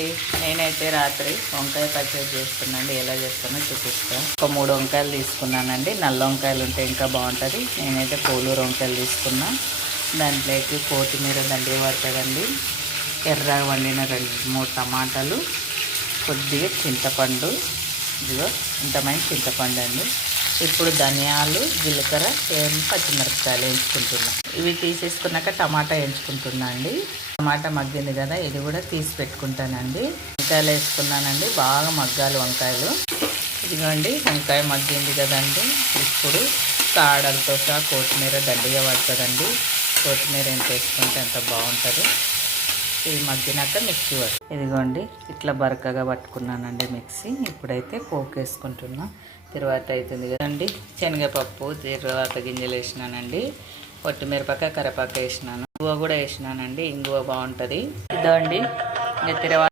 అండి, నేనైతే రాత్రి వంకాయ పచ్చడి చేస్తున్నాండి. ఎలా చేస్తానో చూపిస్తాను. ఒక 3 వంకాయలు తీసుకున్నానండి. నల్ల వంకాయలు ఉంటే ఇంకా బాగుంటుంది. నేనైతే పోలూరు వంకాయలు తీసుకున్నా. దాంట్లోకి కొత్తిమీర దండిగా పడుతుందండి. ఎర్రగా వండిన 2-3 టమాటాలు, కొద్దిగా చింతపండు, ఇదిగో ఇంతమంది చింతపండు అండి. ఇప్పుడు ధనియాలు, జీలకర్ర, పచ్చిమిరపకాయలు వేయించుకుంటున్నా. ఇవి తీసేసుకున్నాక టమాటా వేయించుకుంటున్నా అండి. టమాటా మగ్గింది కదా, ఇది కూడా తీసి పెట్టుకుంటానండి. వంకాయలు వేసుకున్నానండి, బాగా మగ్గాలి వంకాయలు. ఇదిగోండి వంకాయ మగ్గింది కదండి. ఇప్పుడు కాడలతో సహా కొత్తిమీర దండిగా పడుతుందండి. కొత్తిమీర ఎంత వేసుకుంటే ఎంత బాగుంటుంది. ఇది మగ్గినాక మిక్సీ ఇదిగోండి ఇట్లా బరకగా పట్టుకున్నానండి మిక్సీ. ఇప్పుడైతే పోపు వేసుకుంటున్నా. తర్వాత అవుతుంది కదండి, శనగపప్పు, తర్వాత గింజలు వేసినానండి. కొత్తిమీరపాక, కరివేపాకు వేసినాను. ఇంగువ కూడా వేసినానండి. ఇంగువ బాగుంటుంది. ఇదండి ఇంకా